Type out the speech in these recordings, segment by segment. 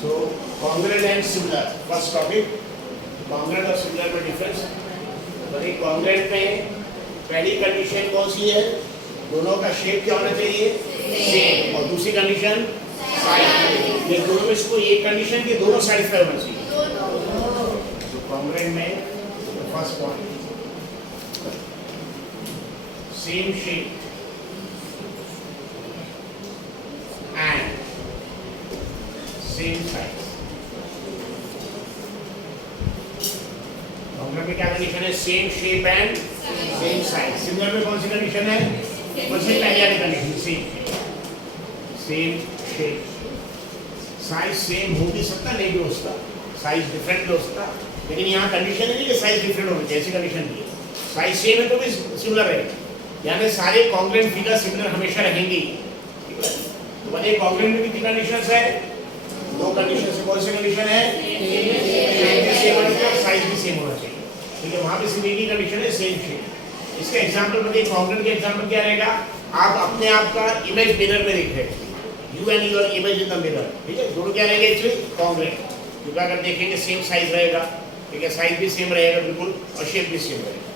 So congruent and similar. First topic, congruent और similar में difference. बड़ी congruent में पहली कंडीशन कौन सी है? दोनों का शेप क्या होना चाहिए? सेम. और दूसरी कंडीशन साइड. ये दोनों में इसको एक कंडीशन के दोनों satisfy होना चाहिए. तो congruent में first point, same shape and same size. Congruent में क्या कंडीशन है? Same shape and same size. Similar में कौन सी कंडीशन है? कौन सी पहली वाली condition? Same shape. Size same हो भी सकता, नहीं भी हो सकता, साइज डिफरेंट भी हो सकता, लेकिन यहाँ कंडीशन है नहीं कि साइज डिफरेंट होना चाहिए. ऐसी कंडीशन नहीं है. साइज सेम है तो भी सिमिलर रहेगा, यानी सारे कॉन्ग्रुएंट फिगर सिमिलर हमेशा रहेंगी. तो बताइए कॉन्ग्रुएंट में कितनी कंडीशंस है? दो कंडीशन से. कौन सी कंडीशन है? सेम होना चाहिए, साइज भी सेम होना चाहिए. ठीक है, वहां पे सिर्फ एक ही कंडीशन है, सेम शेप. इसका एग्जांपल बताइए. कॉन्ग्रुएंट का एग्जांपल क्या रहेगा? आप अपने आप का इमेज मिरर में देख रहे हैं, you and your image in the mirror. ठीक है, दोनों क्या रहेंगे एक्चुअली? कॉन्ग्रुएंट. क्योंकि अगर देखेंगे सेम साइज रहेगा, ठीक है, साइज भी सेम रहेगा बिल्कुल, और शेप भी सेम रहेगा.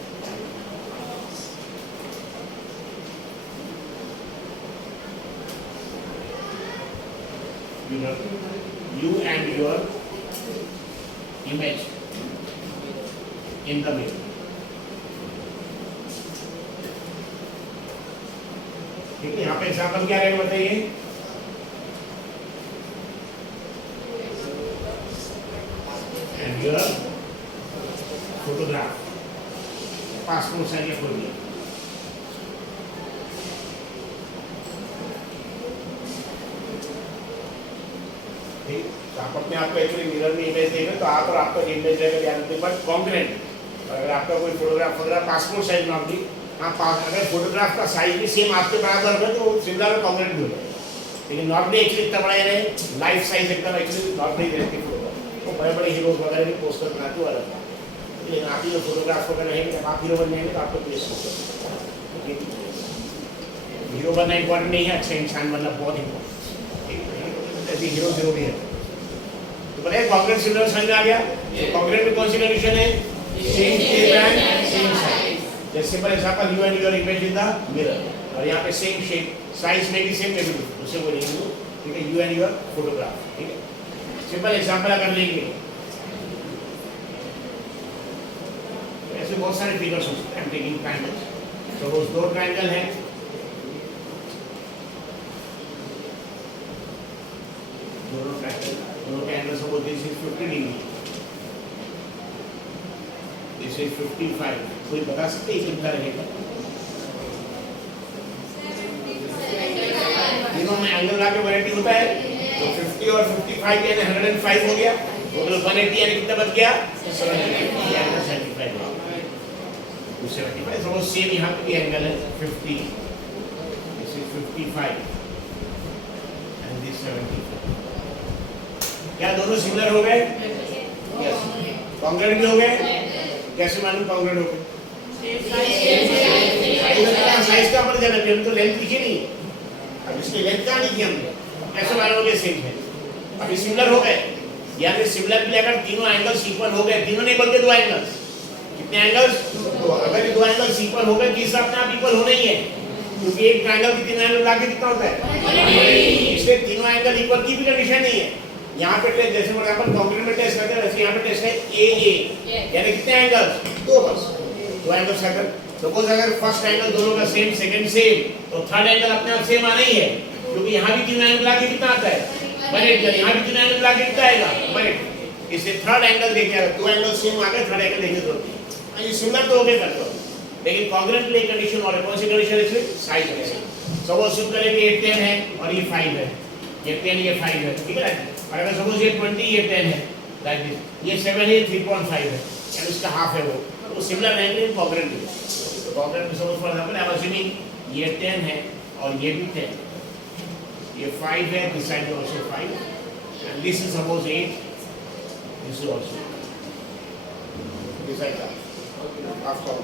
You and your image in the mirror. ठीक है, यहाँ पे एग्जाम्पल क्या रहेगा बताइए? And your photograph, passport size या कोई भी. आप अपने आप को एक्चुअली मिरर में इमेज देखें तो आप और आपका इमेज रहेगा ध्यान रखिए. बट कॉन्ग्रुएंट, अगर आपका कोई फोटोग्राफ पासपोर्ट साइज में आपकी, अगर फोटोग्राफ का साइज भी सेम आपके बराबर है तो सिमिलर और कॉन्ग्रुएंट भी होगा. लेकिन नॉर्मली एक्चुअली इतना बड़ा रहे, लाइफ साइज एकदम एक्चुअली नॉर्मली रहती है फोटोग्राफ. तो बड़े बड़े हीरोज वगैरह भी पोस्टर बनाते हो अलग. लेकिन आप ही जो फोटोग्राफ वगैरह रहेंगे, जब आप हीरो बन जाएंगे तो आपको प्लेस होगा. हीरो बनना इंपॉर्टेंट नहीं है, अच्छा इंसान बनना बहुत इंपॉर्टेंट. ऐसी हीरो जरूरी है. तो बताइए कॉन्ग्रुएंट सिमिलर समझ में आ गया. कॉन्ग्रुएंट में कौन सी कंडीशन है? Same shape and same size. जैसे simple example, you and your image in the mirror. और यहाँ पे सेम शेप, साइज में भी सेम लेवल, उसे बोलेंगे. ठीक है, यू एंड योर फोटोग्राफ. ठीक है, सिंपल एग्जांपल अगर लेंगे, ऐसे बहुत सारे फिगर्स हो सकते हैं. Taking triangles. सपोज दो ट्रायंगल है, दोनों के angle suppose this is 50 degree, this is 55. कोई बता सकते हैं कितना रहेगा? तीनों में एंगल ला के 180 होता है, तो 50 और 55 यानी 105 हो गया. टोटल 180 यानी कितना बच गया? 75 यानी 75. 275. सपोज सेम यहाँ पे भी एंगल है 50, दिस इज 55 एंड दिस 75. क्या दोनों सिमिलर हो गए? यस. कॉन्ग्रुएंट भी हो गए. कैसे मालूम कॉन्ग्रुएंट हो गए? साइज का पता चला, हमने तो लेंथ लिखी नहीं. अब इसकी लेंथ कहाँ लिखी हमने? कैसे मालूम हो गया सेम है? अभी सिमिलर हो गए, यानी सिमिलर के लिए अगर तीनों एंगल्स इक्वल हो गए, तीनों नहीं बल्कि दो एंगल्स. कितने एंगल्स? दो. अगर ये दो एंगल्स इक्वल हो गए, तीसरा अपने आप इक्वल होना ही है, क्योंकि एक ट्रायंगल की तीन एंगल लाके कितना होता है? इसलिए तीनों एंगल इक्वल की भी कंडीशन नहीं है. यहाँ पे टेस्ट, जैसे फॉर एग्जांपल कॉन्ग्रुएंट में टेस्ट करते हैं, वैसे यहाँ पे टेस्ट है ए यानी कितने एंगल्स? दो. बस दो एंगल्स. अगर सपोज अगर फर्स्ट एंगल दोनों का सेम, सेकंड सेम, तो थर्ड एंगल अपने आप सेम आना ही है, क्योंकि यहाँ भी तीन एंगल लाके कितना आता है? 180. यहाँ भी तीन एंगल लाके कितना आएगा? 180. इससे थर्ड एंगल देखिए, दो एंगल सेम आ गए, थर्ड एंगल देखिए तो ये सिमिलर तो हो गए कर दो. लेकिन कॉन्ग्रुएंट में एक कंडीशन और है. कौन सी कंडीशन है? साइज में. सपोज सिंपल है कि ये 10 है और ये 5 है, ये 10 ये 5 है. ठीक है. और अगर सपोज ये 20 ये 10 है, लाइक दिस, ये 7 है, 3.5 है, यानी इसका हाफ है वो सिमिलर रहेंगे कॉन्ग्रुएंट में. तो कॉन्ग्रुएंट में suppose for example I am assuming ये 10 है और ये भी 10, ये 5 है, this side also 5, and this is suppose 8, this is also this side half call.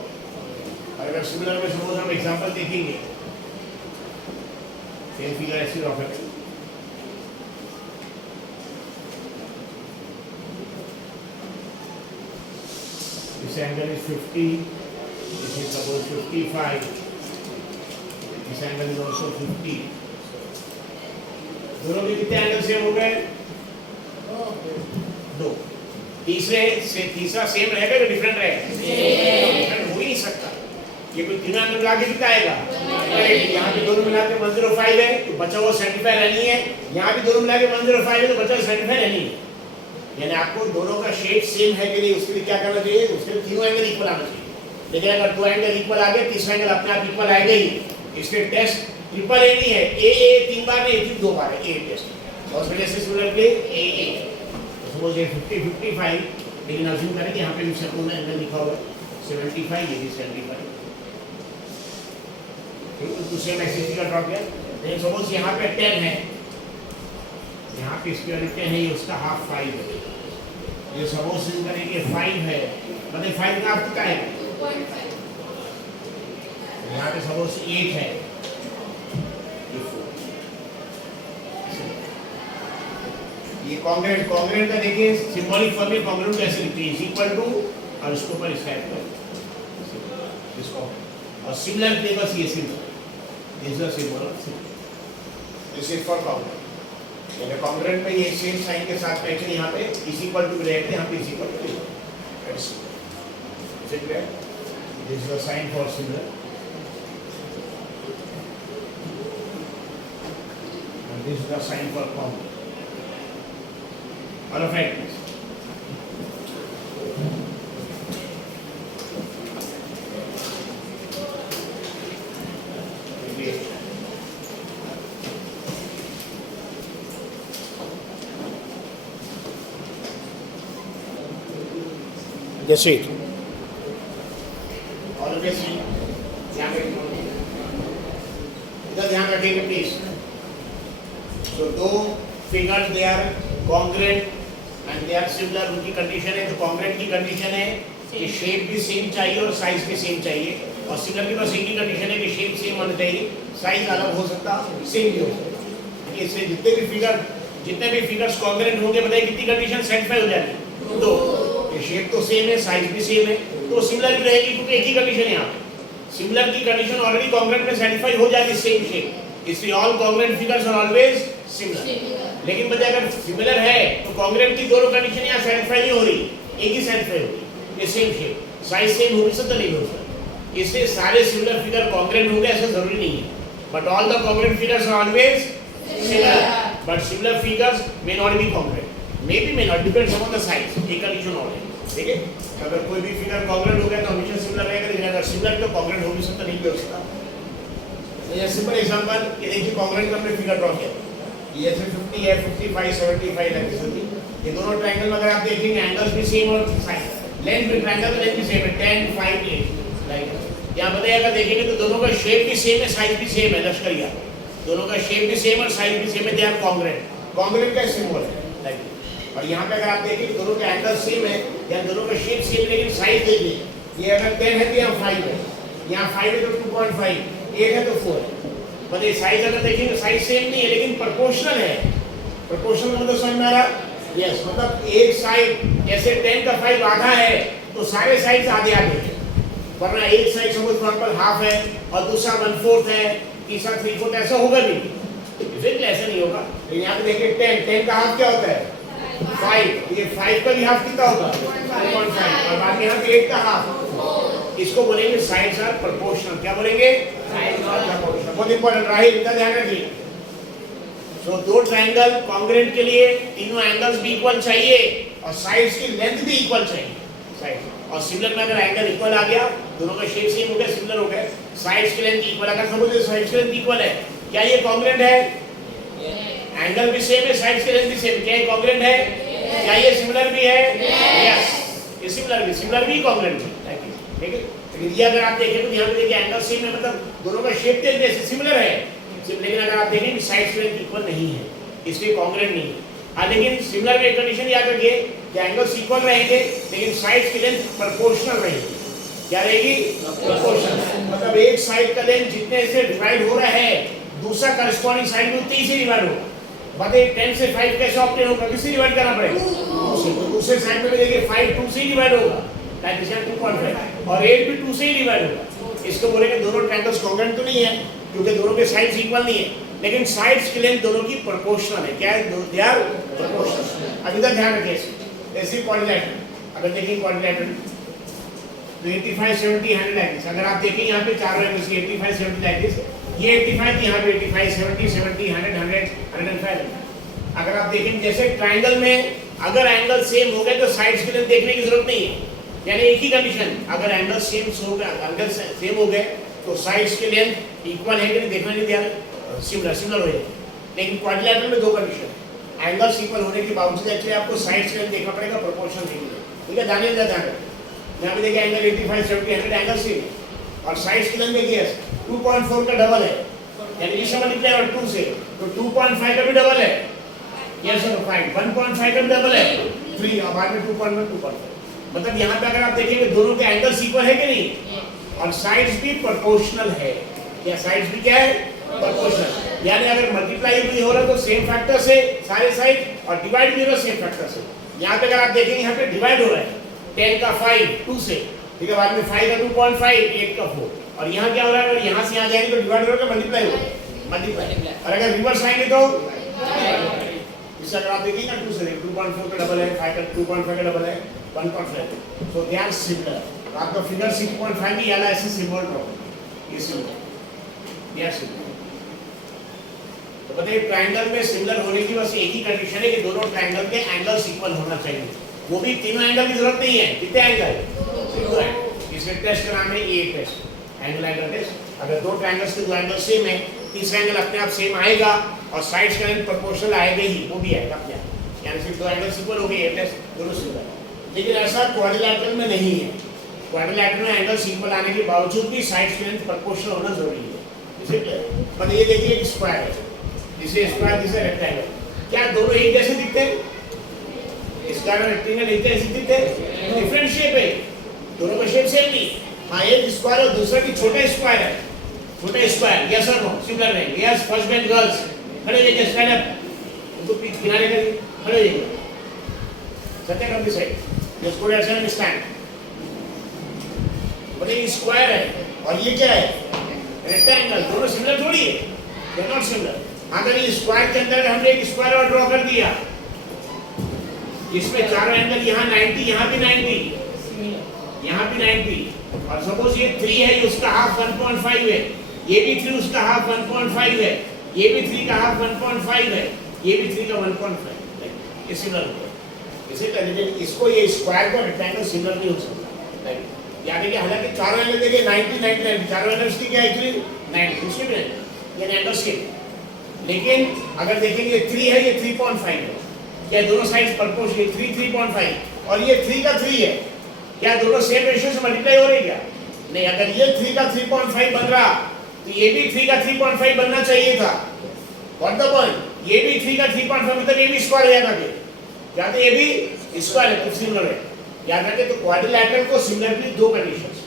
अगर सिमिलर में सपोज हम एग्जांपल देखेंगे, सेम फिगर ऐसे रख सकते हैं. This angle is 50. This is suppose 55. This angle is also 50. दोनों के कितने एंगल सेम हो गए? दो। तीसरा सेम रहेगा या डिफरेंट रहेगा? डिफरेंट हो ही नहीं सकता। ये कोई तीनों एंगल मिला के कितना आएगा? यहाँ पे दोनों मिला के 105 है तो बचा हुआ 75 रहनी है। यहाँ भी दोनों मिला के 105 है तो बचा हुआ 75 रहनी है। यानी आपको दोनों का शेप सेम है कि नहीं उसके लिए क्या करना चाहिए? उसके लिए तीनों एंगल इक्वल आना चाहिए। लेकिन अगर दो एंगल इक्वल आ गए, तीसरा एंगल अपने आप इक्वल आएगा ही। इसलिए टेस्ट ट्रिपल ए नहीं है, ए 3 बार नहीं, 2 बार है ए टेस्ट। और फिर से सिमिलरली ए सपोज ये 50 55, लेकिन अज्यूम करें कि यहाँ पे भी दोनों एंगल लिखा हुआ है 75, ये भी 75। तो सेम एक्सिस का ड्रॉ किया। लेकिन सपोज यहाँ पे 10 है, यहाँ पे इसके वाले 10 है, ये उसका हाफ 5 है। ये सपोज करें कि 5 है, मतलब 5 का हाफ कितना है? 2.5। यहाँ पे सपोज 8 है, ये कॉन्ग्रेंट का देखिए सिंबॉलिक फॉर्म में कॉन्ग्रेंट कैसे लिखते हैं? इक्वल टू और इसके ऊपर स्क्वायर कर इसको, और सिमिलर के बस ये symbol this is symbol this is for congruent. यानी कॉन्ग्रेंट में ये सेम साइन के साथ मैचिंग यहाँ पे इज इक्वल टू रहेगा, यहाँ पे is equal to this is the sign for similar and this is the sign for congruent. All of it. Just see it. All of this. इधर ध्यान रखिएगा प्लीज। So दो figures they are congruent and they are similar. उनकी condition है, तो congruent की condition है कि शेप भी सेम चाहिए और साइज भी सेम चाहिए, और सिमिलर की बस एक ही कंडीशन है कि शेप सेम होना चाहिए, साइज अलग हो सकता, सेम भी हो सकता। इसलिए जितने भी फिगर्स कॉन्ग्रेंट होंगे, बताइए कितनी कंडीशन सेटिस्फाई हो जाएगी? दो। ये शेप तो सेम है, साइज भी सेम है, तो सिमिलर भी रहेगी क्योंकि एक ही कंडीशन है यहाँ। सिमिलर की कंडीशन ऑलरेडी कॉन्ग्रेंट में सेटिस्फाई हो जाती है, सेम शेप, इसलिए all congruent figures are always similar. लेकिन बच्चे अगर सिमिलर है तो कॉन्ग्रेंट की दोनों कंडीशन यहाँ सेटिस्फाई नहीं हो रही, एक ही सेटिस्फाई हो रही, ये सेम शेप, साइज सेम हो सकता नहीं हो सकता। इसलिए सारे सिमिलर फिगर कॉन्ग्रेंट होंगे ऐसा जरूरी नहीं है, but all the congruent figures are always similar, but similar figures may not be congruent, may be may not, depends upon the size. एक कंडीशन और है, ठीक है? अगर कोई भी फिगर कॉन्ग्रेंट हो गया तो हमेशा सिमिलर रहेगा, लेकिन अगर सिमिलर तो कॉन्ग्रेंट हो भी सकता नहीं भी हो सकता। ये सिंपल एग्जांपल, ये देखिए कॉन्ग्रेंट का हमने फिगर ड्रॉ किया, ये ऐसे 50 है, 55 75 है, ये दोनों ट्रायंगल में अगर आप देखेंगे एंगल्स भी सेम और साइड लेंथ भी ट्रायंगल में लेंथ भी सेम है 10 5 8 लाइक। यहाँ बताइए अगर देखेंगे तो दोनों का शेप भी सेम है, साइज भी सेम है, लश्करिया दोनों का शेप भी सेम और साइज भी सेम है, दे आर कॉन्ग्रेंट। कॉन्ग्रेंट का सिंबल है लाइक। और यहाँ पे अगर आप देखेंगे दोनों के एंगल सेम है या दोनों का शेप सेम है, लेकिन साइज देखिए, ये अगर 10 है तो यहाँ 5 है, यहाँ 5 है तो 2.5, 8 है तो 4 है। मतलब साइज अगर देखेंगे साइज सेम नहीं है लेकिन प्रोपोर्शनल है। प्रोपोर्शनल मतलब समझ में आ रहा? यस, मतलब एक साइड जैसे 10 का 5 आधा है तो सारे साइड आधे आधे हैं, वरना एक side suppose for example half है और दूसरा 1/4 है, तीसरा 3/4, ऐसा होगा नहीं, एग्जैक्टली ऐसा नहीं होगा। लेकिन यहाँ पे देखिए 10 का हाफ क्या होता है? 5, ये 5 का भी हाफ कितना होगा? 2.5, और बाकी यहाँ पे 8 का हाफ। इसको बोलेंगे साइड्स आर प्रोपोर्शनल। क्या बोलेंगे? Sides are proportional. बहुत इंपॉर्टेंट, राहिल इतना ध्यान रखिए। सो दो ट्रायंगल कॉन्ग्रेंट के लिए तीनों एंगल्स भी इक्वल चाहिए और साइड्स की लेंथ भी इक्वल चाहिए, साइड। और सिमिलर में अगर एंगल इक्वल आ गया, दोनों का शेप सेम हो गया, सिमिलर हो गया, साइड्स की लेंथ इक्वल, अगर सपोज साइड्स की लेंथ इक्वल है, क्या ये कॉन्ग्रेंट है? एंगल भी सेम है, साइड्स की लेंथ भी सेम, क्या ये कॉन्ग्रेंट है? क्या ये सिमिलर भी है? यस, ये सिमिलर भी कॉन्ग्रेंट भी, ठीक है? ये अगर आप देखें तो यहाँ पे देखिए एंगल सेम है, मतलब दोनों का शेप जैसे सिमिलर है, लेकिन अगर आप देखें कि साइड्स की लेंथ इक्वल नहीं है, इसलिए कॉन्ग्रेंट नहीं है। हाँ, लेकिन सिमिलर में कंडीशन याद रखिए कि एंगल्स इक्वल रहेंगे लेकिन साइड्स की लेंथ प्रोपोर्शनल रहेगी। क्या रहेगी? प्रोपोर्शनल, मतलब एक साइड का लेंथ जितने से डिवाइड हो रहा है, दूसरा करस्पॉन्डिंग साइड में उतनी से डिवाइड होगा। बताइए 10 से 5 कैसे ऑब्टेन होगा? किससे डिवाइड करना पड़ेगा? तो दूसरे साइड में देखिए 5 2 से डिवाइड होगा, डायमेंशन 2.5 और 8 भी 2 से ही डिवाइड होगा। इसको बोलेंगे दोनों ट्रायंगल्स कॉन्ग्रुएंट तो नहीं है क्योंकि दोनों के साइड्स इक्वल नहीं है, लेकिन साइड्स की लेंथ दोनों की प्रोपोर्शनल है। क्या है? They are proportional. अब इधर ध्यान रखिए, ऐसे क्वाड्रिलेटरल अगर देखिए क्वाड्रिलेटरल तो 85 70 100 लाइक दिस। अगर आप देखें यहाँ पे चारों एंगल्स 85 70 लाइक दिस, ये 85 यहाँ पे 85 70 70 100 100 105। अगर आप देखें जैसे ट्रायंगल में अगर एंगल सेम हो गए तो साइड्स की लेंथ देखने की जरूरत नहीं है, यानी एक ही कंडीशन, अगर एंगल सेम हो गया, एंगल सेम हो गए तो साइड्स की लेंथ इक्वल है कि नहीं देखना नहीं ध्यान, सिमिलर हो जाए। लेकिन क्वाड्रिलेटरल में दो कंडीशन, एंगल्स इक्वल होने के बावजूद एक्चुअली आपको साइड्स की लेंथ देखना पड़ेगा, प्रोपोर्शनल नहीं है। ठीक है, दानियल ध्यान रखें, यहाँ पे देखिए एंगल 85 70 100 एंगल सेम है और साइड्स की लेंथ देखिए 2.4 का डबल है, यानी इससे मल्टीप्लाई और 2 से तो 2.5 का भी डबल है। यस और 5 1.5 का भी डबल है 3 और बाद में 2.1 2.5। मतलब यहाँ पे अगर आप देखेंगे दोनों के एंगल्स इक्वल है कि नहीं और साइड्स भी प्रोपोर्शनल है। या साइड्स भी क्या है? प्रोपोर्शनल। यानी अगर मल्टीप्लाई भी हो रहा तो सेम फैक्टर से सारे साइड और डिवाइड भी हो रहा सेम फैक्टर से। यहाँ पे अगर आप देखेंगे यहाँ पे डिवाइड हो रहा है 10 का 5 2 से, ठीक है, बाद में 5 का 2.5 8 का 4 और यहाँ क्या हो रहा है? अगर यहाँ से यहाँ जाएंगे तो डिवाइड हो रहा है मल्टीप्लाई होगा, मल्टीप्लाई। और अगर रिवर्स आएंगे तो इससे अगर आप देखिए ना 2 से 2.4 का डबल है, 5 का 2.5 का डबल है 1.5। सो दे आर सिमिलर। आपका फिगर 6.5 में याला ऐसे सिंबल ड्रॉ ये सिंबल दे आर सिमिलर। तो बताइए ट्रायंगल में सिमिलर होने की बस एक ही कंडीशन है कि दोनों ट्रायंगल के एंगल्स इक्वल होना चाहिए, वो भी तीनों एंगल की जरूरत नहीं है। कितने एंगल? दो एंगल। इसके टेस्ट का नाम है ए टेस्ट, एंगल टेस्ट। अगर दो ट्रायंगल्स के दो एंगल सेम है, तीसरा एंगल अपने आप सेम आएगा और साइड्स का लेंथ प्रोपोर्शनल आएगा ही, वो भी आएगा अपने आप, यानी सिर्फ दो एंगल इक्वल हो गए, ए टेस्ट दोनों सिमिलर। लेकिन ऐसा क्वाड्रिलेटरल में नहीं है। क्वाड्रिलेटरल में एंगल्स इक्वल आने के बावजूद भी साइड्स की लेंथ प्रोपोर्शनल होना जरूरी है। मतलब ये देखिए एक स्क्वायर है, जिसे स्क्वायर जिसे रेक्टेंगल, क्या दोनों एक जैसे दिखते हैं? स्क्वायर और रेक्टेंगल एक जैसे दिखते हैं? डिफरेंट शेप है, दोनों का शेप सेम नहीं। हाँ, एक स्क्वायर और दूसरा की छोटा स्क्वायर है, छोटा स्क्वायर। यस और नो? सिमिलर रहेंगे। यस, फर्स्ट बेंच गर्ल्स खड़े जाइए, स्टैंड अप, उनको पीछे किनारे करिए, खड़े जाइए, सत्य कर दी side, just go and stand. बोले स्क्वायर है और ये क्या है? रेक्टेंगल। दोनों सिमिलर थोड़ी है, दे आर नॉट सिमिलर। अगर ये स्क्वायर के अंदर हमने एक स्क्वायर और ड्रॉ कर दिया, इसमें चारों एंगल यहाँ 90, यहाँ भी 90, यहाँ भी 90, और सपोज ये 3 है, ये उसका हाफ 1.5 है, ये भी 3 उसका हाफ 1.5 है, ये भी 3 का हाफ 1.5 है, ये भी 3 का 1.5, ये सिमिलर होगा। इसे लेकिन इसको ये स्क्वायर को रेक्टेंगल सिमिलर नहीं हो सकता, यानी कि हालांकि चारों एंगल देखिए 90 90 90, चारों एंगल्स की क्या है एक्चुअली 90, उसके भी ये एंगल सेम। लेकिन अगर देखेंगे 3 है, ये 3.5 है, क्या दोनों साइड्स प्रोपोर्शनल? 3 3.5 और ये 3 का 3 है, क्या दोनों सेम रेशियो से मल्टीप्लाई हो रही क्या? नहीं। अगर ये 3 का 3.5 बन रहा तो ये भी 3 का 3.5 बनना चाहिए था। What the point? ये भी 3 का 3.5 मतलब ये भी स्क्वायर है, याद रखिए, या तो ये भी स्क्वायर है तो सिमिलर है, याद रखिए। तो क्वाड्रिलेटरल को सिमिलरली दो कंडीशंस,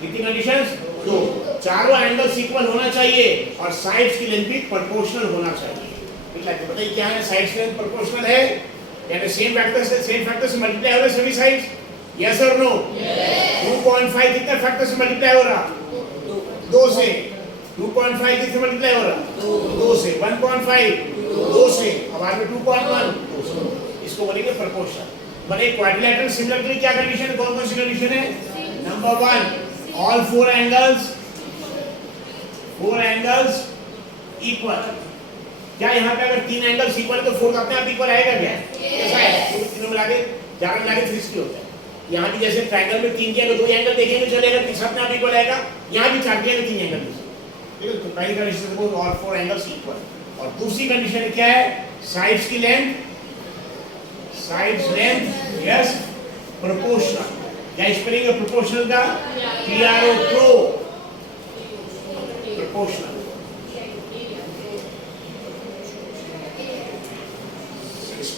कितनी कंडीशंस? दो। चारों एंगल्स इक्वल होना चाहिए और साइड्स की लेंथ भी प्रोपोर्शनल होना चाहिए। ठीक है, तो बताइए क्या है? साइड्स की लेंथ प्रोपोर्शनल है, यानी सेम फैक्टर से मल्टीप्लाई हो रहे सभी साइड्स। यस और नो? 2.5 कितने फैक्टर से मल्टीप्लाई हो रहा? 2 से। 2.5 कितने मल्टीप्लाई हो रहा? 2 से। 1.5 2 से, अब बाद में 2.1 2 से। इसको बोलेंगे प्रोपोर्शनल। बने क्वाड्रिलेटरल सिमिलर के लिए क्या कंडीशन है? कौन कौन सी कंडीशन है? Number 1, all 4 angles equal. क्या यहाँ पे अगर 3 एंगल्स इक्वल है तो 4 अपने आप इक्वल आएगा क्या? ऐसा है, तीनों मिला के 4 मिला के 360 होता है। यहाँ भी जैसे ट्रायंगल में 3 के अगर 2 एंगल देखेंगे चलेगा, तीसरा अपने आप इक्वल आएगा। यहाँ भी 4 के अगर 3 एंगल देखेंगे, ठीक है। तो पहली कंडीशन को ऑल 4 एंगल्स इक्वल, और दूसरी कंडीशन क्या है? साइड्स की लेंथ, यस, प्रोपोर्शनल। क्या स्पेलिंग है प्रोपोर्शनल का? PRO, proportional.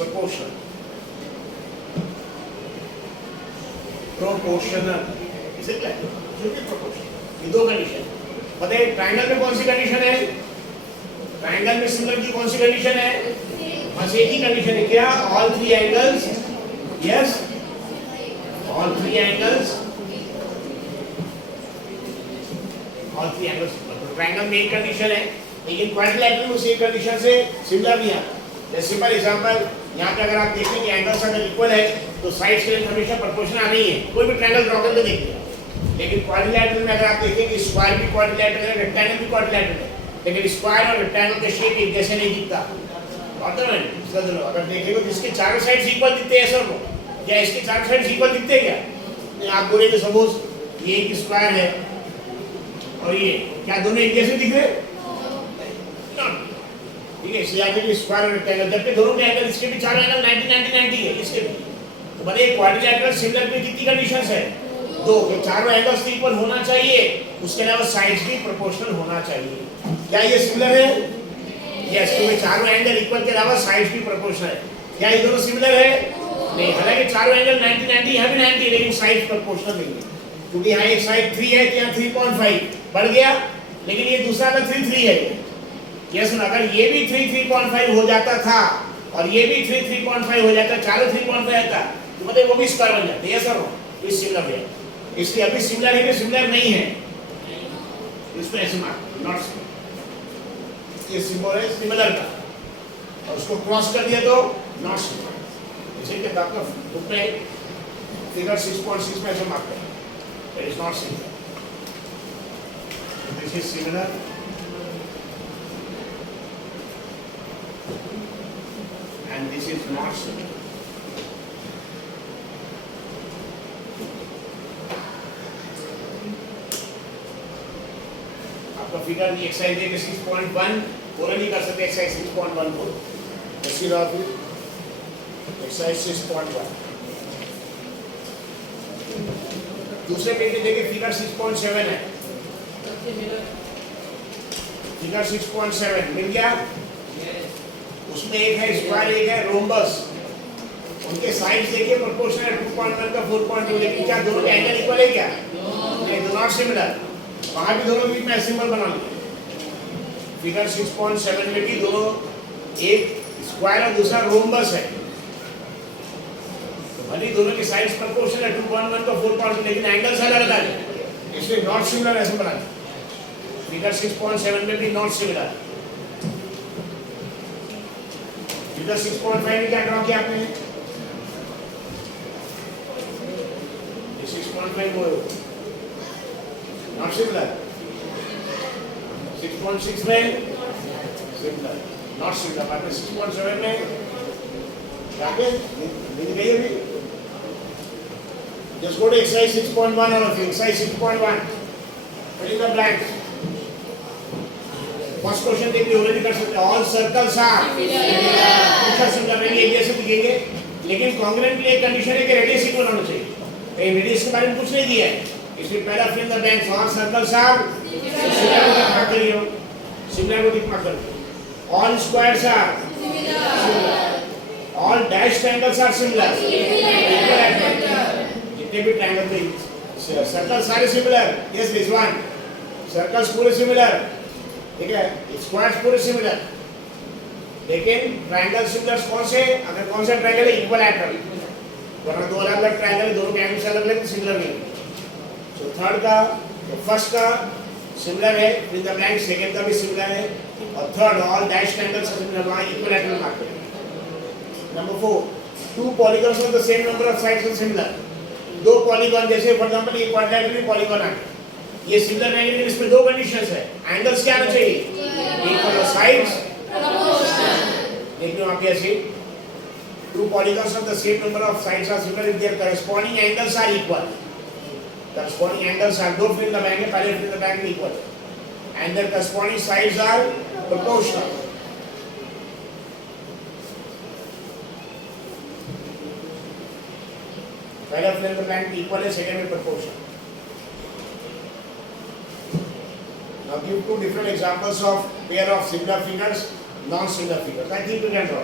प्रोपोर्शनल, प्रोपोर्शनल, इसे क्या है? प्रोपोर्शनल। ये दो कंडीशन बताइए। ट्रायंगल में कौन सी कंडीशन है? ट्रायंगल में सिमिलर की कौन सी कंडीशन है? बस एक ही कंडीशन है, क्या? All 3 angles, yes, All three angles triangle में एक कंडीशन है, लेकिन क्वाड्रिलैटरल में उसी कंडीशन से सिमिलर भी है। जैसे सिंपल एग्जांपल, यहाँ पे अगर आप देखें कि एंगल्स अगर इक्वल है तो साइड्स के लिए हमेशा प्रोपोर्शनल नहीं है। कोई भी ट्रायंगल ड्रॉ करके देखिए, लेकिन क्वाड्रिलैटरल में अगर आप देखें कि स्क्वायर भी क्वाड्रिलैटरल है, रेक्टेंगल भी क्वाड्रिलैटरल है, लेकिन स्क्वायर और रेक्टेंगल के शेप एक जैसे नहीं दिखता। अगर देखेंगे तो इसके चारों साइड्स इक्वल दिखते हैं सर, क्या इसके चारों साइड्स इक्वल दिखते हैं क्या? आप बोलेंगे सपोज ये एक स्क्वायर है और ये, क्या दोनों एक जैसे दिख रहे? ठीक है, इसलिए आगे स्क्वायर और रेक्टेंगल, जबकि दोनों के एंगल, इसके भी चारों एंगल 90 90 90 है, इसके भी। तो बताइए क्वाड्रिलैटरल सिमिलर में कितनी कंडीशंस है? दो, कि चारों एंगल्स इक्वल होना चाहिए, उसके अलावा साइड्स भी प्रोपोर्शनल होना चाहिए। क्या ये सिमिलर है? यस, क्योंकि चारों एंगल इक्वल के अलावा साइड्स भी प्रोपोर्शनल है। क्या ये दोनों सिमिलर है? नहीं, हालांकि चारों एंगल 90 90, यहाँ भी 90 है, लेकिन साइड्स प्रोपोर्शनल नहीं है, क्योंकि यहाँ एक साइड 3 है, यहाँ 3.5 बढ़ गया, लेकिन ये दूसरा का 3 3 है। यस, अगर ये भी 3 3.5 हो जाता था और ये भी 3 3.5 हो जाता, चारों 3.5 आता, तो मतलब वो भी स्क्वायर बन जाते। यस सर, इस सिमिलर है, इसलिए अभी सिमिलर है कि सिमिलर नहीं है, इसमें ऐसे मार्क नॉट सिमिलर, ये सिंबल है सिमिलर का, और उसको क्रॉस कर दिया तो नॉट सिमिलर। इसे के आपका बुक में फिगर 6.6 में ऐसे मार्क करें, it is not similar, this is similar and this is not similar. आपका फिगर ये एक्सरसाइज है कि 6.1 पूरा नहीं कर सकते, एक्सरसाइज 6.1 को ऐसी बात है, एक्सरसाइज 6.1। दूसरे पेज में देखिए फिगर 6.7 है, फिगर 6.7 मिल गया। उसमें एक है स्क्वायर, एक है रोम्बस, उनके साइड्स देखिए प्रोपोर्शनल है, 2.1 का 4.2, लेकिन क्या दोनों के एंगल इक्वल है क्या? नहीं, दो नॉट सिमिलर। वहां भी दोनों के बीच में सिंबल बना लिया। फिगर 6.7 में भी दोनों, एक स्क्वायर और दूसरा रोम्बस है, तो भले दोनों के साइड्स प्रोपोर्शनल है, 2.1 का 4.2, लेकिन एंगल्स अलग अलग है, इसलिए नॉट सिमिलर ऐसे बना लिया। फिगर 6.7 में भी नॉट सिमिलर। फिगर 6.5 में क्या ड्रॉ किया आपने? 6.5 वो नॉट सिमिलर, 6.6 में सिमिलर, नॉट सिमिलर। आपने 6.7 में जाके लिख गई अभी, जस्ट गो टू एक्सरसाइज 6.1 और exercise 6.1 fill in the blanks. First question देखिए, ऑलरेडी कर सकते हैं, ऑल सर्कल्स आर सिमिलर, एक जैसे दिखेंगे, लेकिन कॉन्ग्रुएंट के लिए एक कंडीशन है कि रेडियस इक्वल होना चाहिए। कहीं रेडियस के बारे में कुछ नहीं दिया है, इसलिए पहला fill in the blanks, all circles are similar को टिक मार्क करिए, सिमिलर को टिक मार्क करिए। All squares are similar, all dashed angles are similar, जितने भी ट्रायंगल थे सर्कल सारे सिमिलर, यस रिजवान, सर्कल्स पूरे सिमिलर, ठीक है, स्क्वायर्स पूरे सिमिलर, लेकिन ट्रायंगल सिमिलर कौन से? अगर कौन सा ट्रायंगल है इक्विलैटरल, वरना दो अलग अलग ट्रायंगल, दोनों के एंगल्स अलग अलग, सिमिलर नहीं। तो थर्ड का, तो फर्स्ट का सिमिलर है, फिर द ब्लैंक, सेकंड का भी सिमिलर है, और third all dashed angles similar, वहां इक्विलैटरल मार्क करेंगे। Number 4, two polygons of the same number of sides are similar. दो पॉलीगॉन, जैसे फॉर एग्जांपल ये क्वाड्रिलैटरल पॉलीगॉन है, ये सिमिलर नहीं, लेकिन इसमें दो कंडीशंस है, एंगल्स क्या आना चाहिए? इक्वल और साइड्स प्रोपोर्शनल। देखिए वहां पे ऐसे two polygons of the same number of sides are similar if their corresponding angles are equal. Corresponding angles are, दो फिल द ब्लैंक है, पहले fill the blank equal, and their corresponding sides are proportional. पहला fill the blank equal है, second में proportional. Now give two different examples of pair of similar figures, non-similar figures. I think you can draw.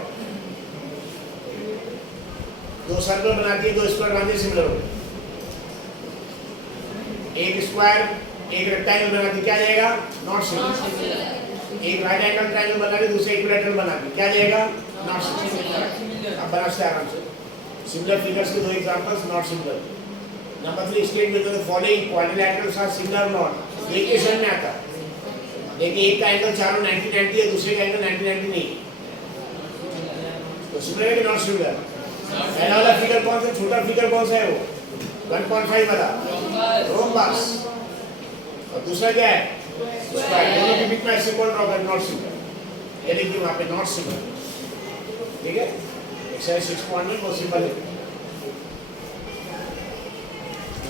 दो circle बनाती है, दो square बनाती है, similar हो गए। एक स्क्वायर एक रेक्टेंगल बनाती, क्या जाएगा? Not similar. एक राइट एंगल ट्रायंगल बना रही, दूसरे इक्विलैटरल बनाती, क्या जाएगा? Not similar. अब बना सकते आराम से। सिमिलर फिगर्स के दो examples, not similar. Number 3 state में तो फॉलोइंग क्वाड्रिलैटरल्स आर सिमिलर नॉट ये क्वेश्चन में आता लेकिन एक का एंगल चारों 90 90 है दूसरे का एंगल 90 90 नहीं तो सिमिलर है कि नॉट सिमिलर पहला वाला फिगर कौन सा छोटा फिगर कौन सा है वो 1.5 वाला रोम्बस और दूसरा क्या है उसका दोनों के बीच में सिंबल ड्रॉ कर नॉट सिमिलर ये लिखिए वहां पे नॉट सिमिलर ठीक है एक्सरसाइज 6 में वो सिंबल है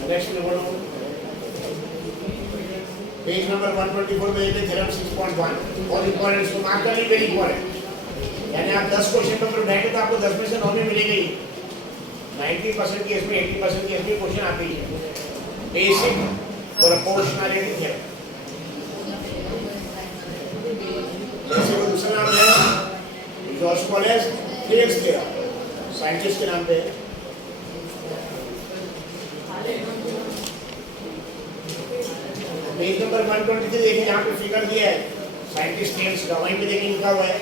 नेक्स्ट में बोलो पेज नंबर 124 में ये थ्योरम 6.1 और इंपॉर्टेंट इसको मार्क करनी वेरी इंपॉर्टेंट यानी आप 10 क्वेश्चन पेपर बैठे तो आपको 10 में से 9 में मिलेगी 90% की इसमें 80% की इसमें क्वेश्चन आते ही है बेसिक प्रोपोर्शनैलिटी थ्योरम जैसे वो दूसरा नाम है it also called as Philips theorem scientist के नाम पे है पेज नंबर 123 देखिए यहाँ पे फिगर दिया है साइंटिस्ट नेम्स का वहीं पे देखिए लिखा हुआ है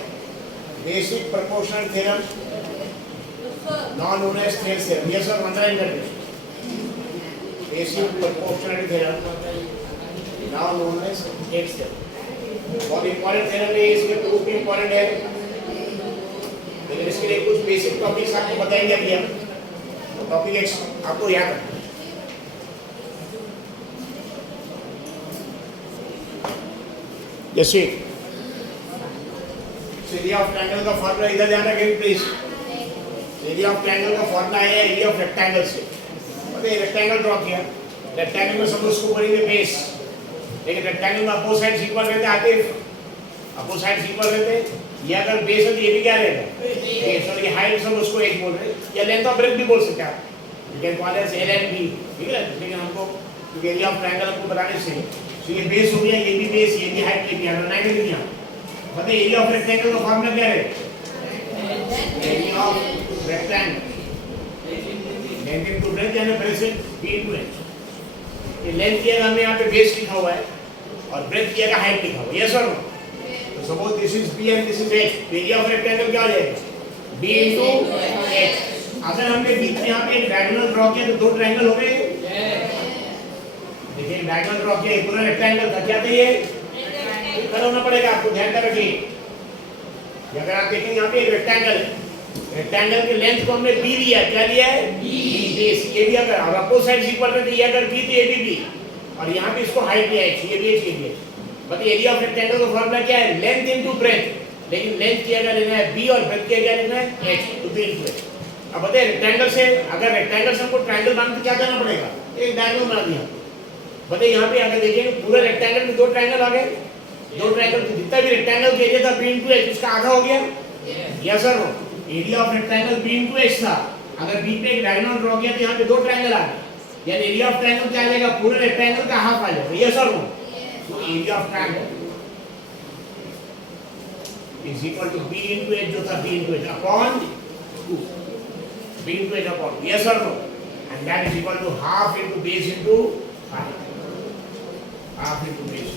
basic proportional theorem non known as Thales theorem ये सब अंडरलाइन कर दीजिए basic proportional theorem non known as Thales theorem बहुत इंपॉर्टेंट थ्योरम है इसमें प्रूफ भी इंपॉर्टेंट है लेकिन इसके लिए कुछ बेसिक टॉपिक्स आपको बताएंगे अभी हम टॉपिक आपको याद रखना जैसे एरिया ऑफ ट्रायंगल का फॉर्मूला इधर ध्यान रखें प्लीज एरिया ऑफ ट्रायंगल का फॉर्मूला है एरिया ऑफ रेक्टेंगल से मतलब ये रेक्टेंगल ड्रॉ किया रेक्टेंगल में सब उसको बोलेंगे बेस लेकिन रेक्टेंगल में अपोजिट साइड इक्वल रहते आते अपोजिट साइड इक्वल रहते ये अगर बेस है तो ये भी क्या रहेगा बेस और ये हाइट सब उसको एक बोल रहे या लेंथ ऑफ ब्रेथ भी बोल सकते हैं आप you can call as L and B ठीक है लेकिन हमको एरिया ऑफ ट्रायंगल आपको बताने से तो ये बेस हो गया ये भी बेस ये भी हाइट ले लिया 90 ले लिया मतलब एरिया ऑफ रेक्टेंगल का फॉर्मूला क्या है area of rectangle length into breadth यानी ब्रेथ से b इनटू h ये लेंथ किया हमने यहाँ पे बेस लिखा हुआ है और ब्रेथ किया हाइट लिखा हुआ है यस और नो तो suppose this is b and this is h area of rectangle क्या हो जाएगा b इनटू h अगर हमने बीच में यहाँ पे एक डायगोनल ड्रॉ किया तो दो ट्रायंगल हो गए देखिए डायगोनल ड्रॉ किया पूरा रेक्टेंगल था क्या था ये करना पड़ेगा आपको ध्यान में रखिए अगर आप देखेंगे यहाँ पे एक रेक्टेंगल है रेक्टेंगल की लेंथ को हमने b लिया क्या लिया है b बेस ये भी अगर और अपोजिट साइड इक्वल रहते ये अगर b तो ये भी b और यहाँ पे इसको हाइट लिया है ये भी h ये भी h मतलब एरिया ऑफ रेक्टेंगल का फार्मूला क्या है लेंथ इनटू ब्रेथ लेकिन लेंथ की अगर लेना है b और ब्रेथ की अगर लेना है h तो b इनटू h अब बताइए रेक्टेंगल से अगर रेक्टेंगल से हमको ट्रायंगल बनाने तो क्या करना पड़ेगा एक डायगोनल बना दिया बताइए यहाँ पे अगर देखिए पूरे रेक्टेंगल में दो ट्रायंगल आ गए दो ट्रायंगल जितना भी रेक्टेंगल का एरिया था b इनटू h उसका आधा हो गया yes sir area of rectangle b into h था अगर b पे एक डायगोनल ड्रॉ किया तो यहाँ पे दो ट्रायंगल आ गए यानी एरिया ऑफ ट्रायंगल क्या आ जाएगा पूरे रेक्टेंगल का हाफ आ जाएगा यस सर तो area of triangle is equal to b into h जो था b into h upon 2 b into h upon yes sir and that is equal to half into base into height half into base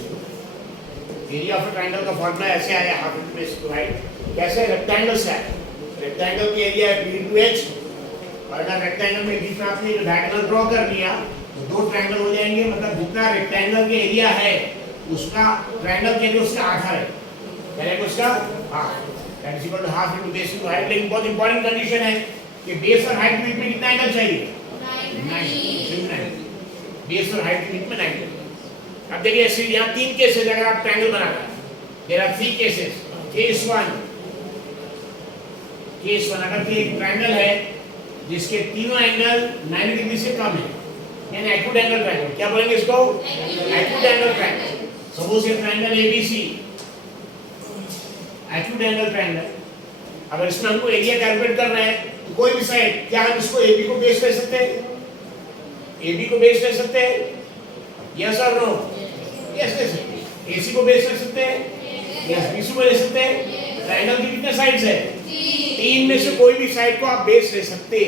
area of triangle का formula ऐसे आया half into base to height कैसे rectangle से आया rectangle की area है b into h और अगर रेक्टेंगल में बीच में आपने डायगोनल ड्रॉ कर लिया तो दो ट्रायंगल हो जाएंगे मतलब जितना रेक्टेंगल के एरिया है उसका ट्रायंगल के लिए उसका आधा है यानी कि उसका half that is equal to half into base to height लेकिन बहुत इंपॉर्टेंट कंडीशन है कि बेस और हाइट के बीच में कितना एंगल चाहिए 90 बेस और हाइट के बीच में 90 अब देखिए ऐसे यहाँ तीन केसेस अगर आप ट्रायंगल बना रहे हैं there are three cases case one अगर ये एक ट्रायंगल है जिसके तीनों एंगल 90 डिग्री से कम है यानी एक्यूट एंगल ट्रायंगल क्या बोलेंगे इसको एक्यूट एंगल ट्रायंगल सपोज ये triangle ABC acute angle triangle अगर इसमें हमको एरिया कैलकुलेट करना है तो कोई भी साइड क्या हम इसको एबी को बेस ले सकते हैं एबी को बेस ले सकते हैं यस और नो यस ले सकते हैं एसी को बेस ले सकते हैं यस बीसी को ले सकते हैं ट्रायंगल की कितने साइड्स है तीन में से कोई भी साइड को आप बेस ले सकते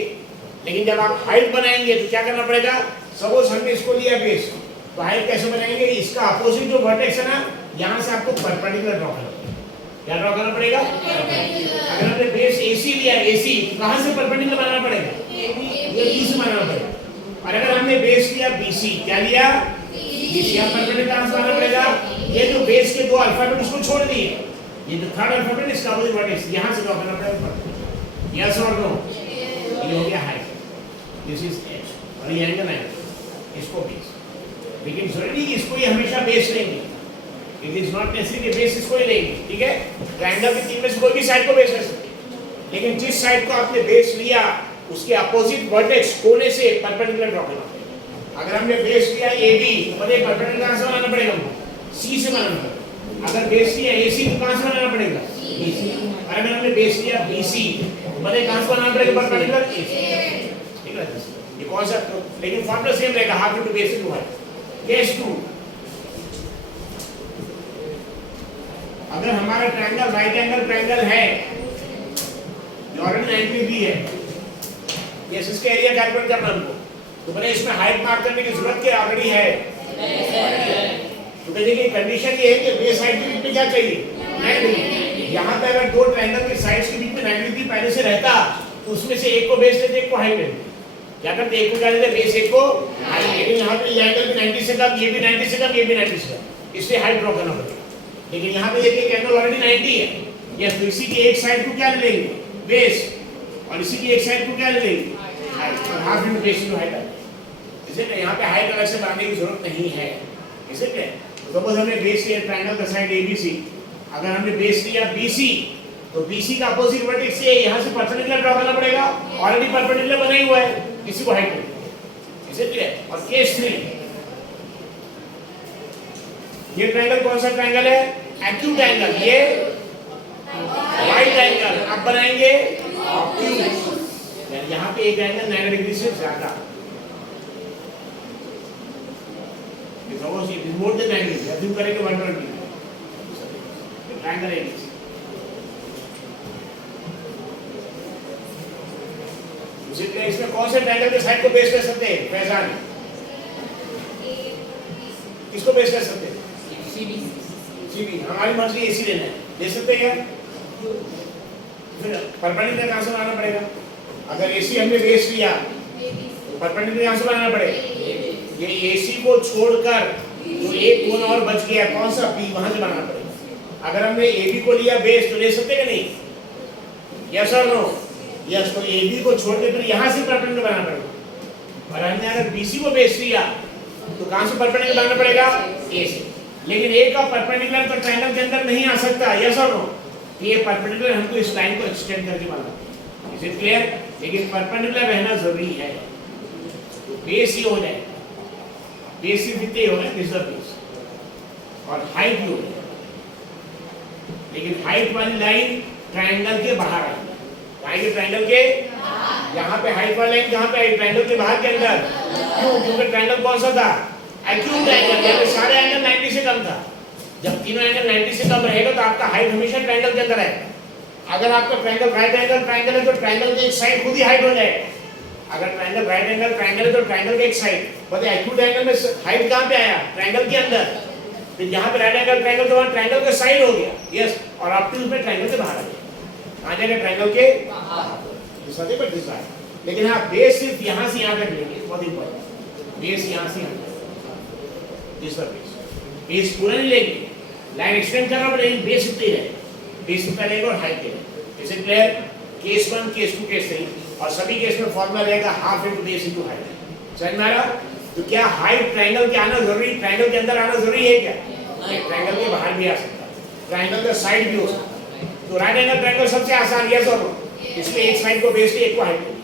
लेकिन जब आप हाइट बनाएंगे तो क्या करना पड़ेगा सपोज हमने इसको लिया बेस तो हाइट कैसे बनाएंगे इसका अपोजिट जो वर्टेक्स है ना यहाँ से आपको परपेंडिकुलर ड्रॉ करना पड़ेगा क्या ड्रॉ करना पड़ेगा अगर हमने बेस एसी लिया एसी कहाँ से परपेंडिकुलर बनाना पड़ेगा ये बी से बनाना पड़ेगा और अगर हमने बेस लिया BC, क्या लिया BC, यहाँ परपेंडिकुलर कहाँ से बनाना पड़ेगा, ये जो बेस के दो अल्फाबेट उसको छोड़ दिए, ये जो थर्ड अल्फाबेट इसका अपोजिट वर्टेक्स यहाँ से ड्रॉ करना पड़ेगा। यस और नो, ये हो गया हाइट, दिस इज एच और ये एंगल है, इसको बेस। लेकिन जरूरी नहीं इसको ही हमेशा बेस लेंगे, it is not necessary base इसको ही लेंगे, ठीक है। ट्रायंगल के तीन में से कोई भी साइड को बेस ले सकते, लेकिन जिस साइड को आपने बेस लिया उसके अपोजिट वर्टेक्स कोने से परपेंडिकुलर ड्रॉ करना पड़ेगा। अगर हमने बेस लिया AB तो पहले परपेंडिकुलर कहां से बनाना पड़ेगा हमको, C से बनाना पड़ेगा। अगर बेस लिया AC तो कहां से बनाना पड़ेगा, BC। और अगर हमने बेस लिया BC तो पहले कहां से बनाना पड़ेगा परपेंडिकुलर, AC, ठीक है। ये कौन सा, लेकिन फॉर्मूला सेम रहेगा, half into base into height. Case 2, अगर हमारा ट्रायंगल राइट एंगल ट्रायंगल है, ऑलरेडी 90 भी है, ये इसका एरिया कैलकुलेट करना हमको, तो पहले इसमें हाइट मार्क करने की जरूरत क्या, ऑलरेडी है। तो देखिए कंडीशन ये है कि बेस हाइट के बीच में क्या चाहिए, 90। यहाँ पे अगर दो ट्रायंगल के साइड्स के बीच में 90 डिग्री पहले से रहता तो उसमें से एक को बेस लेते, एक को हाइट लेते। क्या करते, एक को क्या लेते बेस, एक को हाइट। लेकिन यहाँ पे ये एंगल भी 90 से कम, ये भी 90 से कम, ये भी 90 से कम, इसलिए हाइट ड्रॉ करना पड़ेगा। लेकिन यहाँ पे देखिए एंगल ऑलरेडी 90 है, यस, तो इसी की एक साइड को क्या लेंगे, बेस, और इसी की एक साइड को क्या लेंगे, हाइट, और half into base into height. इसलिए यहाँ पे हाइट अलग से बनाने की जरूरत नहीं है, इसलिए सपोज हमने बेस लिया ट्रायंगल का साइड ABC, अगर हमने बेस लिया BC तो BC का अपोजिट वर्टेक्स ये, यहाँ से परपेंडिकुलर ड्रॉ करना पड़ेगा, ऑलरेडी परपेंडिकुलर बना ही हुआ है, इसी को हाइट देंगे, इसलिए। और केस 3, ये ट्रायंगल कौन सा ट्रायंगल है, एक्यूट एंगल, ये राइट एंगल। अब बनाएंगे ऑब्ट्यूज, यानी यहाँ पे एक एंगल 90 डिग्री से ज्यादा, मोर देन 90 डिग्री, अज्यूम करेंगे 120 ट्रायंगल है। इसमें कौन से ट्रायंगल के साइड को बेस कर सकते हैं, फैजान किसको बेस कर सकते हैं, CB। हमारी मर्जी AC लेना है, ले सकते हैं क्या, फिर परपेंडिकुलर कहां से बनाना पड़ेगा, अगर AC हमने बेस लिया तो परपेंडिकुलर कहां से बनाना पड़ेगा, ये AC को छोड़कर जो एक कोण और बच गया कौन सा, B, वहां से बनाना पड़ेगा। अगर हमने AB को लिया बेस तो ले सकते हैं नहीं, यस और नो, यस, तो AB को छोड़ के फिर यहां से परपेंडिकुलर बनाना पड़ेगा। और हमने अगर BC को बेस लिया तो कहां से परपेंडिकुलर बनाना पड़ेगा, A से। लेकिन A का परपेंडिकुलर तो ट्रायंगल के अंदर नहीं आ सकता, यस और नो, ये परपेंडिकुलर हमको इस लाइन को एक्सटेंड करके बनाना, इज इट क्लियर। लेकिन परपेंडिकुलर रहना जरूरी है, तो बेस ही हो जाए, बेस ही कितने हो गए, दिस द बेस, और हाइट भी हो जाए। लेकिन हाइट वाली लाइन ट्रायंगल के बाहर आएगी, आएगी ट्रायंगल के, यहाँ पे हाइट वाली लाइन कहाँ पे आई, ट्रायंगल के बाहर के अंदर, क्यों, क्योंकि ट्रायंगल कौन सा था, एक्यूट एंगल, यानी सारे एंगल 90 से कम था। जब तीनों एंगल 90 से कम रहेगा तो आपका हाइट हमेशा ट्रायंगल के अंदर है। अगर आपका ट्रायंगल राइट एंगल ट्रायंगल है तो ट्रायंगल के एक साइड खुद ही हाइट हो जाएगा। अगर ट्रायंगल राइट एंगल ट्रायंगल है तो ट्रायंगल के एक साइड, बताइए एक्यूट एंगल में हाइट कहाँ पे आया, ट्रायंगल के अंदर, फिर यहाँ पे राइट एंगल ट्रायंगल तो वहाँ ट्रायंगल का साइड हो गया, यस, और ऑब्ट्यूज में ट्रायंगल के बाहर आ गया, कहाँ जाएगा, ट्रायंगल के बाहर। लेकिन हाँ बेस सिर्फ यहाँ से यहाँ तक लेंगे, बहुत इंपॉर्टेंट, बेस यहाँ से यहाँ तक, जिस पर बेस पूरा नहीं लेंगे, लाइन एक्सटेंड करना पड़ेगा, बेस इतनी है, बेस इतना लेगा और हाइट लेगा। Is it clear, case 1, case 2, case 3, और सभी केस में फॉर्मूला रहेगा half into base into height. समझ में आ रहा, तो क्या हाइट ट्रायंगल के आना जरूरी, ट्रायंगल के अंदर आना जरूरी है क्या, ट्रायंगल के बाहर भी आ सकता है, ट्रायंगल का साइड भी हो सकता है। तो राइट एंगल ट्रायंगल सबसे आसान, यस और नो, इसलिए एक साइड को बेस एक को हाइट लेंगे।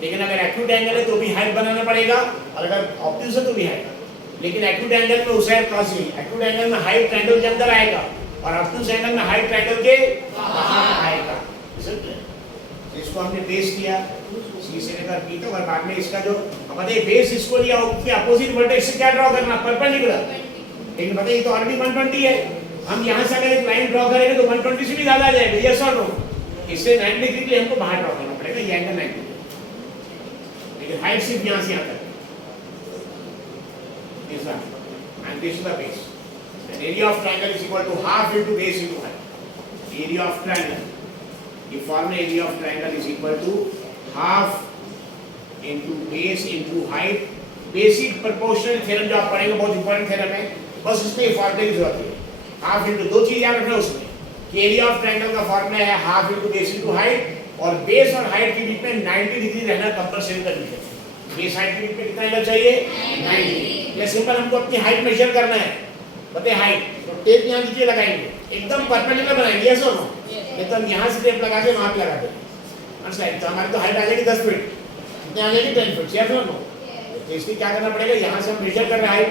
लेकिन अगर एक्यूट एंगल है तो भी हाइट बनाना पड़ेगा, और अगर ऑब्ट्यूज है तो भी हाइट। लेकिन एक्यूट एंगल में उस साइड क्रॉस नहीं, एक्यूट एंगल में हाइट ट्रायंगल के अंदर आएगा और ऑब्ट्यूज एंगल में हाइट ट्रायंगल के बाहर आएगा। इसको हमने बेस किया C से लेकर B तक, और बाद में इसका जो बताइए बेस इसको लिया, उसके अपोजिट वर्टेक्स से क्या ड्रॉ करना, परपेंडिकुलर। लेकिन बताइए तो ऑलरेडी 120 है, हम यहाँ से अगर एक लाइन ड्रॉ करेंगे तो 120 से भी ज्यादा आ जाएगा, यस और नो, इससे 90 डिग्री के लिए हमको बाहर ड्रॉ करना पड़ेगा, ये एंगल 90 डिग्री, लेकिन हाइट सिर्फ यहाँ से यहाँ तक, this one, and this is the base. The area of triangle is equal to half into base into height. Area of triangle, the formula area of triangle is equal to half into base into height basic proportional theorem जो आप पढ़ेंगे बहुत important theorem है, बस उसमें फॉर्मूले की जरूरत है। हाफ इंटू दो चीज याद रखना उसमें कि एरिया ऑफ ट्रायंगल का फॉर्मूला है half into base into height, और बेस और हाइट के बीच में 90 डिग्री रहना कंपल्सरी कंडीशन है। बेस हाइट के बीच में कितना एंगल चाहिए 90। या सिंपल हमको अपनी हाइट मेजर करना है, बताइए हाइट, तो टेप यहाँ नीचे लगाएंगे एकदम परपेंडिकुलर बनाएंगे, यस और नो? ये तो हम यहाँ से टेप लगा के वहाँ पे लगा देंगे, अंडरस्टैंड? तो हमारी तो हाइट आ जाएगी 10 फीट, कितनी आ जाएगी 10 फीट, यस और नो? तो इसलिए क्या करना पड़ेगा, यहाँ से हम मेजर कर रहे हैं हाइट,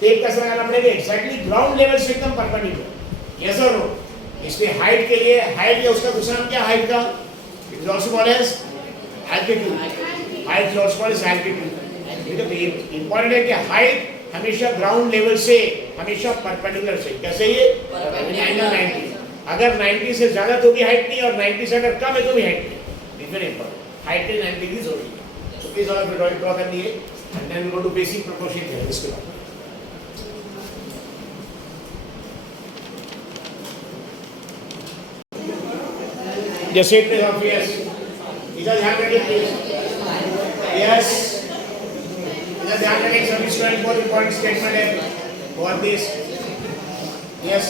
टेप कैसे लगाना पड़ेगा एक्जैक्टली ग्राउंड लेवल से एकदम परपेंडिकुलर, यस और नो? इसलिए हाइट के लिए हाइट या उसका दूसरा नाम क्या हाइट का, it is also called as altitude, height is also called as altitude. ये तो इंपॉर्टेंट है कि हाइट हमेशा ग्राउंड लेवल से हमेशा परपेंडिकुलर से, कैसे ये एंगल 90, अगर 90 से ज्यादा तो भी हाइट नहीं और 90 से अगर कम है तो भी हाइट नहीं, वेरी इंपॉर्टेंट, हाइट के 90 डिग्री जरूरी है। So please all drawing draw करनी है and then we go to basic proportion theorem. इसके बाद जैसे इट इज ऑब्वियस, इधर ध्यान रखिए प्लीज, यस इधर ध्यान रखिए, सभी स्टूडेंट बहुत इंपॉर्टेंट स्टेटमेंट है for this, yes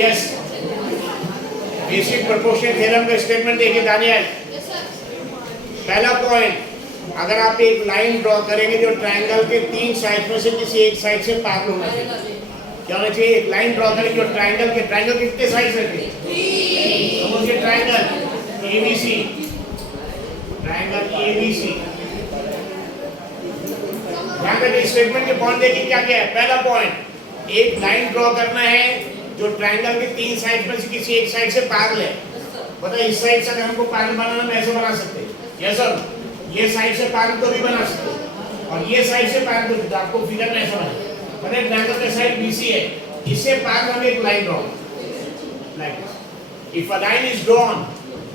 yes basic proportion theorem का स्टेटमेंट देखिए दानियल। पहला पॉइंट, अगर आप एक लाइन ड्रॉ करेंगे जो ट्रायंगल के 3 साइड में से किसी एक साइड से पैरेलल होना चाहिए, क्या होना चाहिए, एक लाइन ड्रॉ करेंगे जो ट्रायंगल के कितने साइड रहते हैं, समझिए ट्रायंगल एबीसी, ट्रायंगल एबीसी, ध्यान रखिए स्टेटमेंट के पॉइंट देखिए क्या क्या है। पहला पॉइंट, एक लाइन ड्रॉ करना है जो ट्रायंगल के 3 साइड में से किसी एक साइड से पैरेलल है, बताइए इस साइड से अगर हमको पैरेलल बनाना है ऐसे बना सकते हैं, यस सर, ये साइड से पैरेलल तो भी बना सकते हैं और ये साइड से पैरेलल तो आपको फिगर में ऐसा बना, मतलब ट्रायंगल का साइड BC है, इससे पैरेलल हम एक line draw like this. If a line is drawn,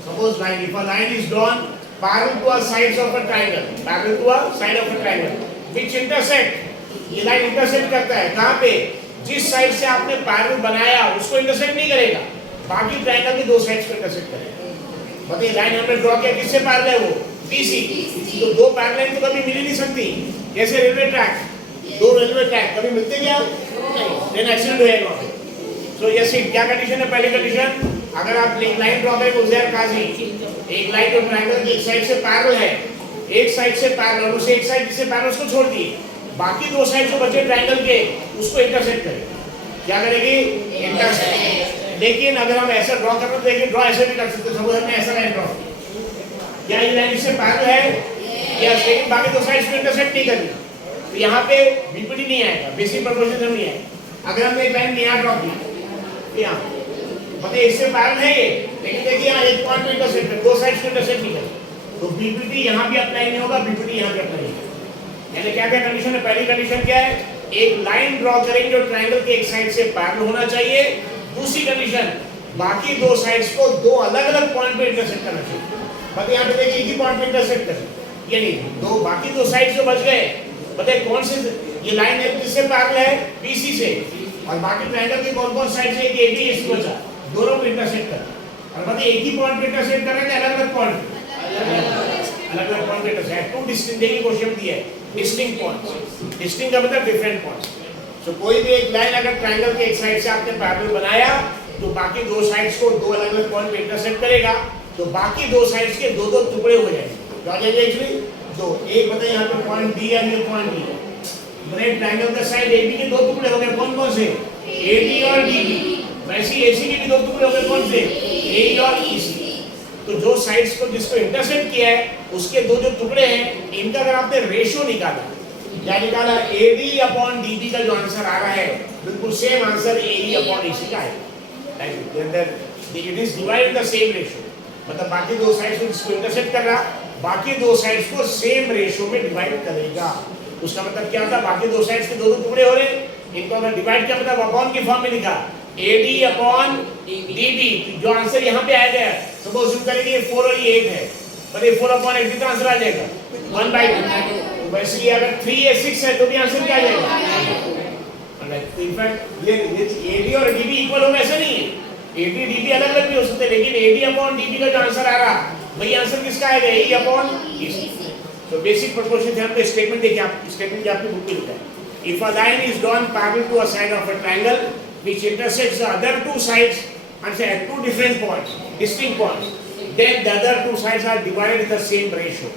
suppose line, if a line is drawn parallel to a sides of a triangle, parallel to a side of a triangle which intersect, ये line intersect करता है कहां पे, जिस side से आपने parallel बनाया उसको इंटरसेक्ट नहीं करेगा, बाकी ट्रायंगल के दो साइड्स को इंटरसेक्ट करेगा। बताइए लाइन हमने ड्रॉ किया किससे पैरेलल है, वो BC, तो दो पैरेलल तो कभी मिल ही नहीं सकती, जैसे रेलवे ट्रैक, दो रेलवे ट्रैक कभी मिलते क्या नहीं, देन एक्सीडेंट होएगा। सो यस इट क्या कंडीशन है, पहली कंडीशन, अगर आप एक लाइन ड्रॉ करें उजैर काजी, एक लाइन जो ट्रायंगल की एक साइड से पैरेलल है, एक साइड से पैरेलल, उसे एक साइड से पैरेलल उसको छोड़ दिए, बाकी दो साइड जो बचे ट्रायंगल के उसको इंटरसेक्ट करेगी, क्या करेगी, इंटरसेक्ट। लेकिन अगर हम ऐसा ड्रॉ करते हैं, देखिए ड्रॉ ऐसे भी कर सकते हैं, सपोज हमने ऐसा लाइन ड्रॉ किया, क्या ये लाइन इससे पैरेलल है या, लेकिन बाकी दो साइड्स को इंटरसेक्ट नहीं करेगी, तो यहाँ पे बीपीडी नहीं आएगा, बेसिक प्रोपोर्शन नहीं आएगा। अगर हमने एक लाइन यहाँ ड्रॉ किया, यहाँ मतलब इससे पैरेलल है ये, लेकिन देखिए यहाँ एक पॉइंट पे इंटरसेक्ट है, दो साइड्स को इंटरसेक्ट नहीं करेगा, तो बीपीडी यहाँ भी अप्लाई नहीं होगा, बीपीडी यहाँ भी अप्लाई नहीं होगा। यानी क्या क्या कंडीशन है, पहली कंडीशन क्या है, एक लाइन ड्रॉ करेंगे जो ट्रायंगल के एक साइड से पैरेलल होना चाहिए, दूसरी कंडीशन बाकी दो साइड्स को दो अलग-अलग पॉइंट पे इंटरसेक्ट करना चाहिए। मतलब यहाँ पे देखिए एक ही पॉइंट पे इंटरसेक्ट कर, यानी दो बाकी दो साइड्स जो बच गए, बताइए कौन से, ये लाइन है किससे पैरेलल है, BC से, और बाकी ट्रायंगल की कौन-कौन साइड से, एक AB इसको बचा, दोनों को इंटरसेक्ट कर, और बताइए एक ही पॉइंट पे इंटरसेक्ट कर रहे हैं अलग-अलग पॉइंट, अलग-अलग पॉइंट पे इंटरसेक्ट, टू डिस्टिंक्ट देखिए क्वेश्चन दिया है, डिस्टिंक्ट पॉइंट्स, डिस्टिंक्ट का मतलब डिफरेंट पॉइंट्स। सो कोई भी एक लाइन अगर ट्रायंगल के एक साइड से आपने पैरेलल बनाया तो बाकी दो साइड्स को दो अलग-अलग पॉइंट पे इंटरसेक्ट करेगा, तो बाकी दो साइड्स के दो-दो टुकड़े हो जाएंगे, क्या हो जाएगा एक्चुअली, तो एक बताइए यहाँ पे पॉइंट D है, ये पॉइंट D है, मैंने ट्रायंगल का साइड AB के दो टुकड़े हो गए, कौन-कौन से, AD और DB, वैसे AC के भी दो टुकड़े हो गए, कौन से, AE और EC। तो जो साइड्स को जिसको इंटरसेक्ट किया है उसके दो जो टुकड़े हैं, इनका अगर आपने रेशियो निकाला, क्या निकाला, AD/DB का जो आंसर आ रहा है बिल्कुल सेम आंसर AE/AC का है, it is divided the same ratio, मतलब बाकी दो साइड्स को जिसको इंटरसेक्ट कर रहा, बाकी दो साइड्स को सेम रेशियो में डिवाइड करेगा। उसका मतलब क्या होता, बाकी दो साइड्स के दो टुकड़े हो रहे, इनको अगर डिवाइड किया मतलब अपॉन की फॉर्म में लिखा, AD/DB, जो आंसर यहाँ पे आया गया, सपोज हम करेंगे ये 4 और ये 8 है, बताइए 4/8 कितना आंसर आ जाएगा, 1/2। वैसे ये अगर 3 या 6 है तो भी आंसर क्या आ जाएगा, इनफैक्ट ये AD और DB इक्वल होगा ऐसा नहीं है, AD DB अलग अलग भी हो सकते हैं, लेकिन AD/DB का जो आंसर आ रहा वही आंसर किसका आएगा, ए अपॉन बीसी। तो बेसिक प्रोपोर्शन थे हमको स्टेटमेंट देखिए, आप स्टेटमेंट जो आपकी बुक में लिखा है, if a line is drawn parallel to a side of a triangle which intersects the other two sides and say at two different points, distinct points, then the other two sides are divided in the same ratio.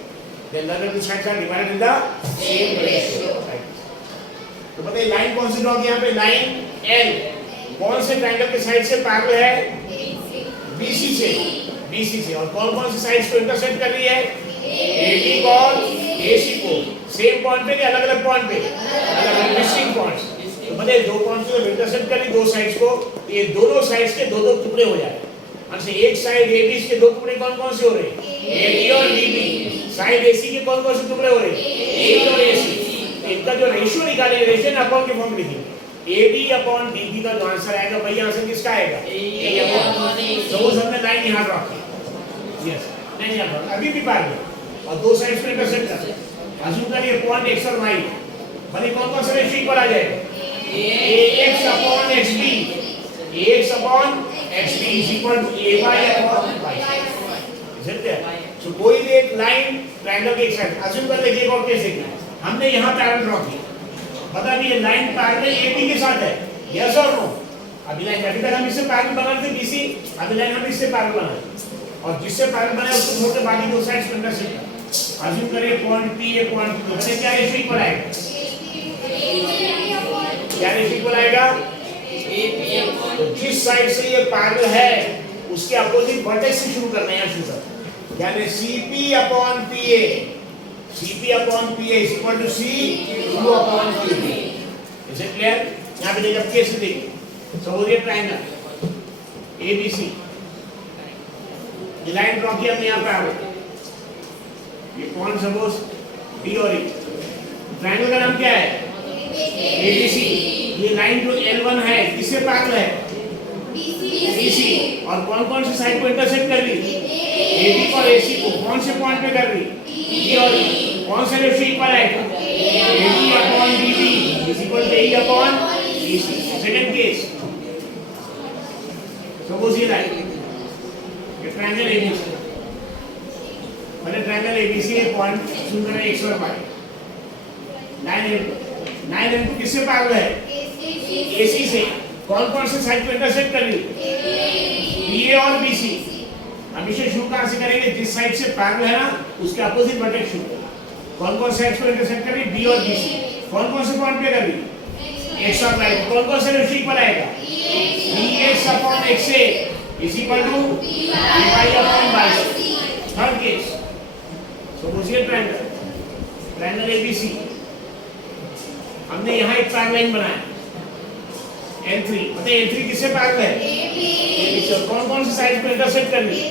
Then the other two sides are divided in the same ratio. Right. तो बताइए line कौन सी draw की यहाँ पे, line L कौन से triangle के side से पैरेलल है, BC से, BC से, और कौन कौन से साइड्स को इंटरसेक्ट कर रही है, AB और AC को, सेम पॉइंट पे कि अलग अलग पॉइंट पे, अलग अलग डिस्टिंक्ट पॉइंट्स। तो बताइए दो पॉइंट्स को इंटरसेक्ट कर रही दो साइड्स को, ये दोनों साइड्स के दो दो टुकड़े हो जाए। मतलब एक साइड AB के दो टुकड़े कौन कौन से हो रहे हैं, AB और DB, साइड AC के कौन कौन से टुकड़े हो रहे हैं, AB और AC। इनका जो रेशियो निकालेंगे, रेशियो अपॉन के फॉर्म लिखेंगे, AB अपॉन DB का जो आंसर आएगा वही आंसर किसका आएगा, A अपॉन। सपोज हमने लाइन यहाँ ड्रॉ की, यस नहीं यहाँ अभी भी पार गया और दो साइड्स को इंटरसेक्ट कर रहे हैं, अज्यूम करिए पॉइंट X और Y, भले कौन कौन सा रेशियो इक्वल आ जाएगा, AX upon XB, AX upon XB is equal to AY upon Y. समझते हैं? So कोई भी एक लाइन ट्रायंगल के एक साइड, अज्यूम कर लीजिए और कैसे किया, हमने यहाँ पैरेलल ड्रॉ किया, बता दिए लाइन पैरेलल AB के साथ है, यस और नो। अभी लाइन अभी तक हम इससे पैरेलल बना रहे थे BC, अभी लाइन हम इससे पैरेलल बना रहे हैं, और जिससे पैरेलल बनाए उसको छोड़ के बाकी दो साइड्स को इंटरसेक्ट। अज्यूम करिए पॉइंट P ये पॉइंट Q, बताइए क्या रेशियो इक्वल आएगा, क्या रेशियो इक्वल आएगा, तो जिस साइड से ये पैरेलल है उसके अपोजिट वर्टेक्स से शुरू करना है यहाँ शुरू, यानी CP upon PA, CP upon PA is equal to CQ upon QB। Is it clear? यहाँ पे देखिए, अब केस देखिए, सपोज ये ट्रायंगल ABC, ये लाइन ड्रॉ की हमने यहाँ पैरेलल, ये पॉइंट सपोज D और E, ट्रायंगल का नाम क्या है, ABC। ये लाइन जो L1 है किससे पैरेलल है, BC, और कौन कौन से साइड को इंटरसेक्ट कर रही, AB और AC को, कौन से पॉइंट पे कर रही, D और E, कौन सा रेशियो इक्वल है, AB upon DB is equal to AE upon BC। Second case, suppose ये लाइन, ये ट्रायंगल ABC, मतलब ट्रायंगल ABC है, पॉइंट चुन रहे हैं X और Y, लाइन M2 किससे पैरेलल है, AC से, कौन कौन से साइड को इंटरसेक्ट कर रही है, BA और BC। अब इसे शुरू कहां से करेंगे, जिस साइड से पैरेलल है ना उसके अपोजिट वर्टेक्स शुरू करना, कौन कौन से साइड्स को इंटरसेक्ट कर रही है, B और BC, कौन कौन से पॉइंट पे कर रही है, X और Y, कौन कौन से रेशियो इक्वल आएगा, BX upon XA is equal to BY upon YC। Third case, suppose ये ट्रायंगल ABC, हमने यहाँ एक पैरेलल लाइन बनाया L3, बताइए L3 किससे पैरेलल है, ABC, कौन कौन से साइड को इंटरसेक्ट कर रही है,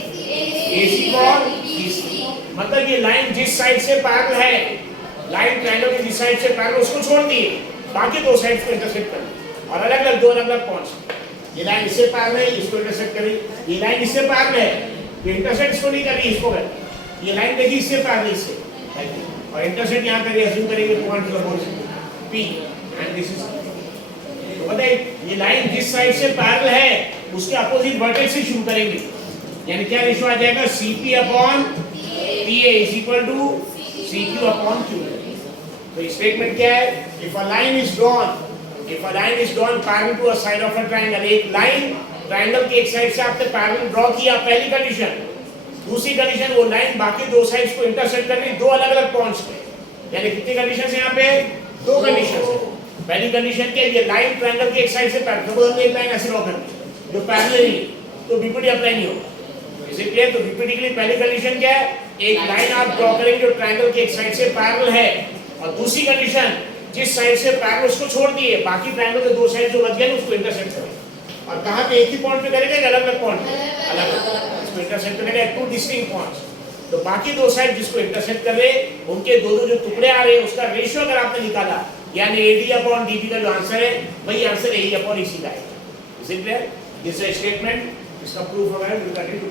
AC और BC। मतलब ये लाइन जिस साइड से पैरेलल है, लाइन ट्रायंगल के जिस साइड से पैरेलल उसको छोड़ दिए, बाकी दो साइड्स को इंटरसेक्ट कर रही, और अलग अलग दो अलग अलग पॉइंट्स, ये लाइन इससे पैरेलल है, इसको इंटरसेक्ट कर रही, ये लाइन इससे पैरेलल है, ये इंटरसेक्ट इसको नहीं कर रही, इसको कर, ये लाइन देखिए इससे पैरेलल इससे, और इंटरसेक्ट यहाँ करिए, अज्यूम करेंगे point P and this is, तो बताइए ये लाइन जिस साइड से पैरेलल है उसके अपोजिट वर्टेक्स से शुरू करेंगे, यानी क्या रेशियो आ जाएगा, CP upon PA is equal to CQ upon Q। तो स्टेटमेंट क्या है, if a line is drawn parallel to a side of a triangle, एक लाइन ट्रायंगल की एक साइड से आपने पैरेलल ड्रॉ किया, पहली कंडीशन। दूसरी कंडीशन, वो लाइन बाकी दो साइड्स को इंटरसेक्ट कर रही, दो अलग अलग पॉइंट्स पे, यानी कितनी कंडीशंस है यहाँ पे, दो कंडीशंस है। पहली कंडीशन क्या है, ये लाइन ट्रायंगल के एक साइड से पैरेलल, सपोज हमने एक लाइन ऐसे ड्रॉ कर दी जो पैरेलल नहीं, तो बीपीडी अप्लाई नहीं होगा, इसे क्लियर। तो बीपीडी के लिए पहली कंडीशन क्या है, एक लाइन आप ड्रॉ करेंगे जो ट्रायंगल के एक साइड से पैरेलल है, और दूसरी कंडीशन जिस साइड से पैरेलल उसको छोड़ दिए, बाकी ट्रायंगल के दो साइड जो बच गए उसको इंटरसेक्ट करें। और कहां पे, एक ही पॉइंट पे करेगा, अलग अलग पॉइंट अलग अलग इसको इंटरसेक्ट करेगा, टू डिस्टिंक्ट पॉइंट्स। तो बाकी दो साइड जिसको इंटरसेक्ट कर रहे उनके दो दो जो टुकड़े आ रहे हैं उसका रेशियो अगर आपने निकाला, यानी AD अपॉन DB का जो आंसर है वही आंसर AE अपॉन EC का है। Is it clear? This is statement, इसका प्रूफ वगैरह विल कंटिन्यू।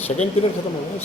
सेकंड पीरियड खत्म हो गया।